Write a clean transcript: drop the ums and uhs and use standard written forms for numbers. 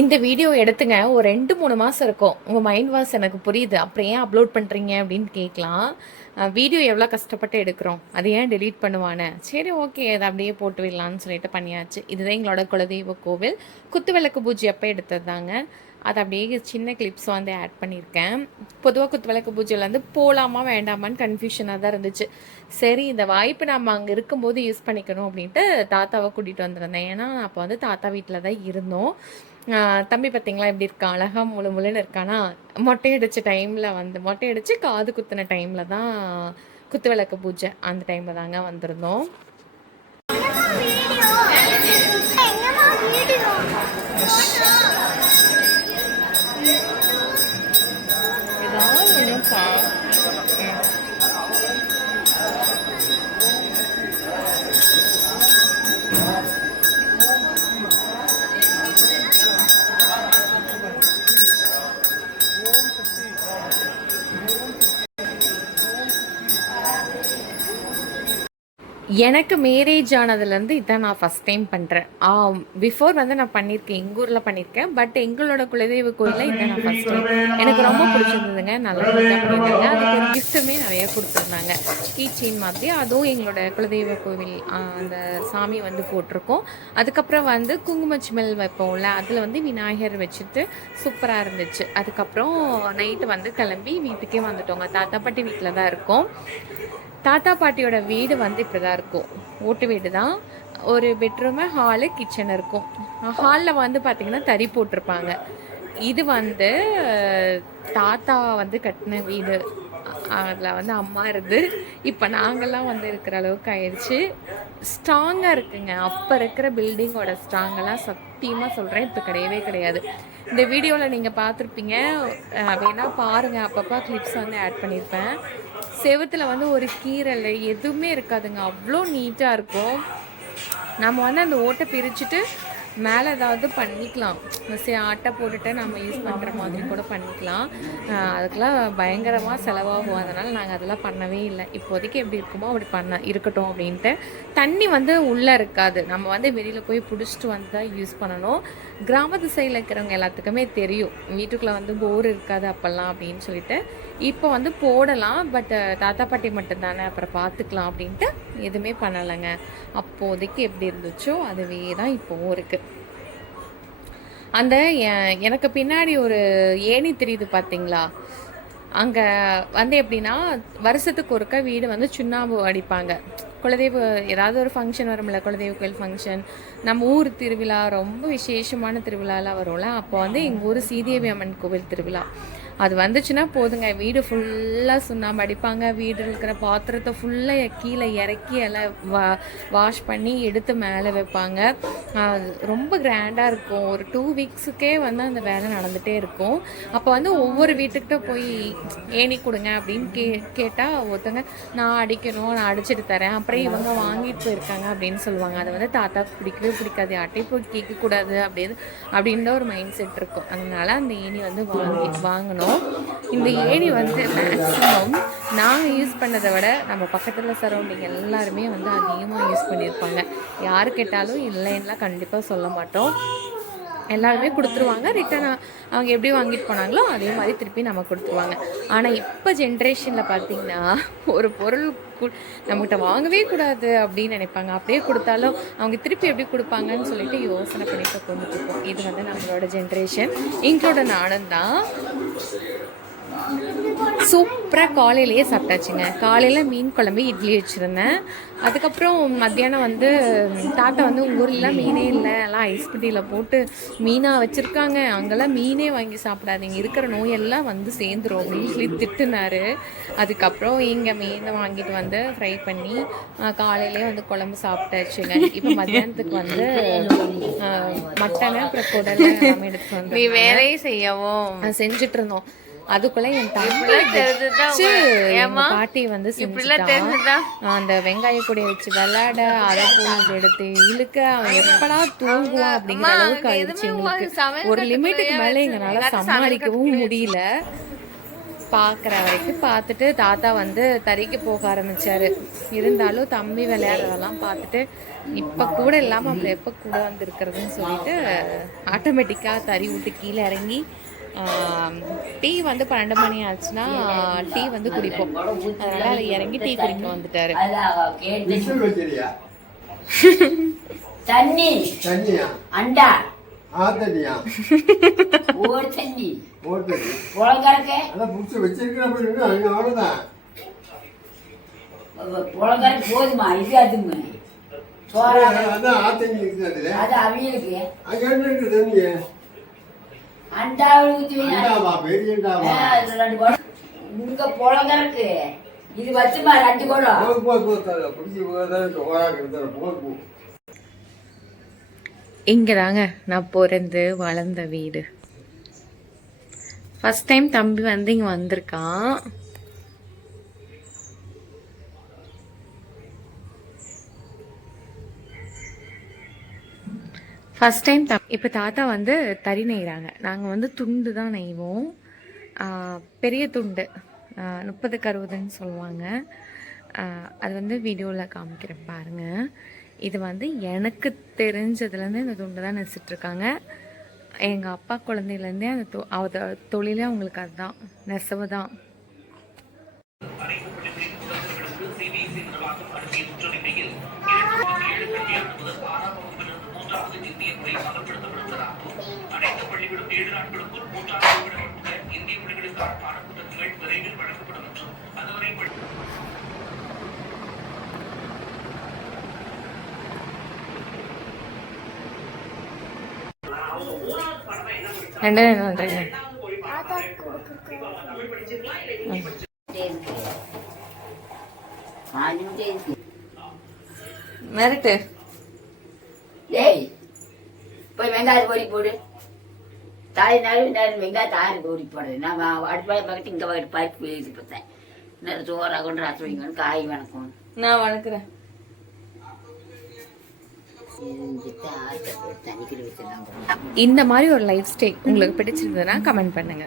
இந்த வீடியோ எடுத்துங்க ஒரு 2-3 மாதம் இருக்கும். உங்கள் மைண்ட் வாஷ் எனக்கு புரியுது. அப்புறம் ஏன் அப்லோட் பண்ணுறீங்க அப்படின்னு கேட்கலாம். வீடியோ எவ்வளோ கஷ்டப்பட்டு எடுக்கிறோம், அதை ஏன் டெலீட் பண்ணுவானே. சரி, ஓகே, அதை அப்படியே போட்டு விடலான்னு சொல்லிட்டு பண்ணியாச்சு. இதுதான் எங்களோட குலதெய்வ கோவில். குத்துவிளக்கு பூஜை அப்போ எடுத்தது தாங்க. அதை அப்படியே சின்ன கிளிப்ஸ் வந்து ஆட் பண்ணியிருக்கேன். பொதுவாக குத்துவிளக்கு பூஜையில் வந்து போகலாமா வேண்டாமான்னு கன்ஃபியூஷனாக தான் இருந்துச்சு. சரி, இந்த வாய்ப்பு நம்ம அங்கே இருக்கும்போது யூஸ் பண்ணிக்கணும் அப்படின்ட்டு தாத்தாவை கூட்டிகிட்டு வந்திருந்தேன். ஏன்னா அப்போ வந்து தாத்தா வீட்டில் தான் இருந்தோம். தம்பி பார்த்தீங்களா எப்படி இருக்கான், அழகா முழு முழுன்னு இருக்கானா. மொட்டை அடித்த டைமில் வந்து மொட்டை அடித்து காது குத்தின டைமில் தான் குத்து விளக்கு பூஜை, அந்த டைமில் தாங்க வந்திருந்தோம். எனக்கு மேரேஜ் ஆனதுலேருந்து இதான் நான் ஃபஸ்ட் டைம் பண்ணுறேன். பிஃபோர் வந்து நான் பண்ணியிருக்கேன், எங்கள் ஊரில் பண்ணியிருக்கேன். பட் எங்களோட குலதெய்வ கோயிலில் இதான் நான் ஃபஸ்ட் டைம். எனக்கு ரொம்ப பிடிச்சிருந்ததுங்க. நல்லா நீட்டாக பண்ணியிருந்தாங்க. அதுக்கு ஒரு கிஃப்ட்டுமே நிறையா கொடுத்துருந்தாங்க, கீச்செயின் மாதிரி. அதுவும் எங்களோட குலதெய்வ கோவில் அந்த சாமி வந்து போட்டிருக்கோம். அதுக்கப்புறம் வந்து குங்குமச்சிமல் வைப்போம்ல, அதில் வந்து விநாயகர் வச்சுட்டு சூப்பராக இருந்துச்சு. அதுக்கப்புறம் நைட்டு வந்து கிளம்பி வீட்டுக்கே வந்துட்டோங்க. தாத்தா பாட்டி வீட்டில் தான் இருக்கோம். தாத்தா பாட்டியோட வீடு வந்து இப்படி தான் இருக்கும். ஓட்டு வீடு தான். ஒரு பெட்ரூமு, ஹாலு, கிச்சன் இருக்கும். ஹாலில் வந்து பார்த்திங்கன்னா தறி போட்டிருப்பாங்க. இது வந்து தாத்தா வந்து கட்டின வீடு. அதில் வந்து அம்மா இருந்து இப்போ நாங்கள்லாம் வந்து இருக்கிற அளவுக்கு ஆயிடுச்சு. ஸ்ட்ராங்காக இருக்குங்க. அப்போ இருக்கிற பில்டிங்கோட ஸ்ட்ராங்கெல்லாம் சத்தியமாக சொல்கிறேன், இப்போ கிடையவே கிடையாது. இந்த வீடியோவில் நீங்கள் பார்த்துருப்பீங்க, வேணால் பாருங்கள். அப்பப்போ கிளிப்ஸ் வந்து ஆட் பண்ணியிருப்பேன். செவுத்தில் வந்து ஒரு கீரல் எதுவுமே இருக்காதுங்க. அவ்வளோ நீட்டாக இருக்கும். நம்ம வந்து அந்த ஓட்டை பிரிச்சுட்டு மேலே ஏதாவது பண்ணிக்கலாம். ஆட்டை போட்டுட்டு நம்ம யூஸ் பண்ணுற மாதிரி கூட பண்ணிக்கலாம். அதுக்கெலாம் பயங்கரமாக செலவாகும். அதனால் நாங்கள் அதெல்லாம் பண்ணவே இல்லை. இப்போதைக்கு எப்படி இருக்குமோ அப்படி இருக்கட்டும் அப்படின்ட்டு. தண்ணி வந்து உள்ளே இருக்காது. நம்ம வந்து வெளியில் போய் பிடிச்சிட்டு வந்து தான் யூஸ் பண்ணணும். கிராமத்து சைடில் இருக்கிறவங்க எல்லாத்துக்குமே தெரியும், வீட்டுக்குள்ளே வந்து போர் இருக்காது அப்போல்லாம் அப்படின்னு சொல்லிட்டு. இப்போ வந்து போடலாம், பட் தாத்தா பாட்டி மட்டும்தானே, அப்புறம் பார்த்துக்கலாம் அப்படின்ட்டு எதுவுமே பண்ணலைங்க. அப்போதைக்கு எப்படி இருந்துச்சோ அதுவே தான் இப்போவும் இருக்குது. அந்த எனக்கு பின்னாடி ஒரு ஏணி தெரியுது பார்த்தீங்களா, அங்கே வந்து எப்படின்னா வருஷத்துக்கு ஒருக்க வீடு வந்து சுண்ணாம்பு அடிப்பாங்க. குலதெய்வ ஏதாவது ஒரு ஃபங்க்ஷன் வரும்ல, குலதெய்வ கோயில் ஃபங்க்ஷன், நம்ம ஊர் திருவிழா, ரொம்ப விசேஷமான திருவிழாலாம் வரும்ல. அப்போ வந்து எங்கள் ஊர் சீதேவி அம்மன் கோவில் திருவிழா அது வந்துச்சுன்னா போதுங்க, வீடு ஃபுல்லாக சுண்ணாம்பு அடிப்பாங்க. வீடு இருக்கிற பாத்திரத்தை ஃபுல்லாக கீழே இறக்கி எல்லாம் வாஷ் பண்ணி எடுத்து மேலே வைப்பாங்க. ரொம்ப கிராண்டாக இருக்கும். ஒரு 2 வீக்ஸுக்கே வந்து அந்த வேலை நடந்துகிட்டே இருக்கும். அப்போ வந்து ஒவ்வொரு வீட்டுக்கிட்ட போய் ஏணி கொடுங்க அப்படின்னு கேட்டால் ஒருத்தங்க நான் அடிக்கணும், நான் அடிச்சுட்டு தரேன், அப்புறம் இவங்க வாங்கிட்டு போயிருக்காங்க அப்படின்னு சொல்லுவாங்க. அதை வந்து தாத்தாவுக்கு பிடிக்கவே பிடிக்காது. யார்ட்டையும் போய் கேட்கக்கூடாது அப்படின்ற ஒரு மைண்ட் செட் இருக்கும். அதனால அந்த ஏணி வந்து வாங்கணும். இந்த ஏணி வந்து மேக்ஸிமம் நாங்கள் யூஸ் பண்ணதை விட நம்ம பக்கத்தில் சரௌண்டிங் எல்லாருமே வந்து அதிகமாக யூஸ் பண்ணியிருப்பாங்க. யார் கேட்டாலும் இல்லைன்னா கண்டிப்பாக சொல்ல மாட்டோம். எல்லாருமே கொடுத்துருவாங்க. ரிட்டர்ன் அவங்க எப்படி வாங்கிட்டு போனாங்களோ அதே மாதிரி திருப்பி நம்ம கொடுத்துருவாங்க. ஆனால் இப்போ ஜென்ரேஷனில் பார்த்திங்கன்னா ஒரு பொருள் நம்மகிட்ட வாங்கவே கூடாது அப்படின்னு நினைப்பாங்க. அப்படியே கொடுத்தாலும் அவங்க திருப்பி எப்படி கொடுப்பாங்கன்னு சொல்லிட்டு யோசனை பண்ணிட்டு கொண்டுருக்கோம். இது வந்து நம்மளோட ஜென்ரேஷன், இன்க்ளூட நானும் தான். சூப்பராக காலையிலேயே சாப்பிட்டாச்சுங்க. காலையில் மீன் குழம்பு, இட்லி வச்சுருந்தேன். அதுக்கப்புறம் மத்தியானம் வந்து தாத்தா வந்து உங்கள் ஊர்லாம் மீனே இல்லை, எல்லாம் ஐஸ் பெட்டியில் போட்டு மீனாக வச்சுருக்காங்க, அங்கெல்லாம் மீனே வாங்கி சாப்பிடாதீங்க, இருக்கிற நோயெல்லாம் வந்து சேர்ந்துரும் அப்படின்னு சொல்லி திட்டுனாரு. அதுக்கப்புறம் இங்கே மீனை வாங்கிட்டு வந்து ஃப்ரை பண்ணி காலையிலே வந்து குழம்பு சாப்பிட்டாச்சுங்க. இப்போ மத்தியானத்துக்கு வந்து மட்டனை அப்புறம் குடலை எல்லாமே எடுத்து வந்து வேலையே செய்யவும் செஞ்சுட்டு இருந்தோம். அதுக்குள்ள என் பாட்டி வந்து அந்த வெங்காய கூடைய வச்சு விளையாட, அதை போய் எடுத்து இழுக்க, அவன் எப்படா தூங்குவான் அப்படிங்கிற அளவுக்கு ஆயிடுச்சு எங்களுக்கு. ஒரு லிமிட்டுக்கு மேலே எங்களால சமாளிக்கவும் முடியல. பார்க்குற வரைக்கும் பார்த்துட்டு தாத்தா வந்து தறிக்கு போக ஆரம்பித்தார். இருந்தாலும் தம்பி விளையாடுறதெல்லாம் பார்த்துட்டு இப்போ கூட இல்லாமல் அப்புறம் எப்போ கூட வந்துருக்கிறதுன்னு சொல்லிட்டு ஆட்டோமேட்டிக்காக தறி விட்டு கீழே இறங்கி டீ வந்து 12 மணி ஆச்சுன்னா டீ வந்து குடிப்போம். அதனால் அதை இறங்கி டீ குடிக்க வந்துட்டார். தண்ணி அண்டா ஆத்தடியா ஓர் தண்ணி ஓட்டடி புலங்கறக்கே அத புடிச்சு வச்சிருக்கற அப்ப அங்க அவ்வளவுதான் புலங்கறக்கு போதுமா இது அதுமே சோறா அத ஆத்தண்ணி இருக்குது அது அவியலுக்கு அங்க என்ன இருக்கு தண்ணி அண்டாவுல ஊத்தி அண்டாவா பெரிய அண்டாவா ரெண்டு குடம் இங்க புலங்கறக்கு இது வச்சுமா ரெண்டு குடம் புடிச்சு போதா சோறா கிடந்தற போடு. இங்கே தாங்க நான் பிறந்து வளர்ந்த வீடு. ஃபஸ்ட் டைம் தம்பி வந்து இங்கே வந்திருக்கான். ஃபஸ்ட் டைம் இப்போ தாத்தா வந்து தறி நெய்கிறாங்க. நாங்கள் வந்து துண்டு தான் நெய்வோம். பெரிய துண்டு 30-60ன்னு சொல்லுவாங்க. அது வந்து வீடியோவில் காமிக்கிறேன் பாருங்கள். இது வந்து எனக்கு தெரிஞ்சதுலேருந்து இந்த துண்டு தான் நெசிட்ருக்காங்க. எங்கள் அப்பா குழந்தையிலேருந்தே அந்த தொழிலே அவங்களுக்கு அதுதான், நெசவு தான். என்ன பண்ணுறீங்க? மிரட்டு. டேய் போய் வெங்காயம் பொடி போடு. தாய் நேரம் வெங்காயத்தை ஆறு பொடி போடுறது. நான் அடுப்பாய் பக்கத்து இங்கே பக்கத்து பருப்பு எழுதி பார்த்தேன். நிறைய சோறாக கொண்டு ரசம் வைங்கன்னு காய் வணக்கம் நான் வணக்குறேன். இந்த மாதிரி ஒரு லைஃப் ஸ்டைல் உங்களுக்கு பிடிச்சிருந்ததுன்னா கமெண்ட் பண்ணுங்க.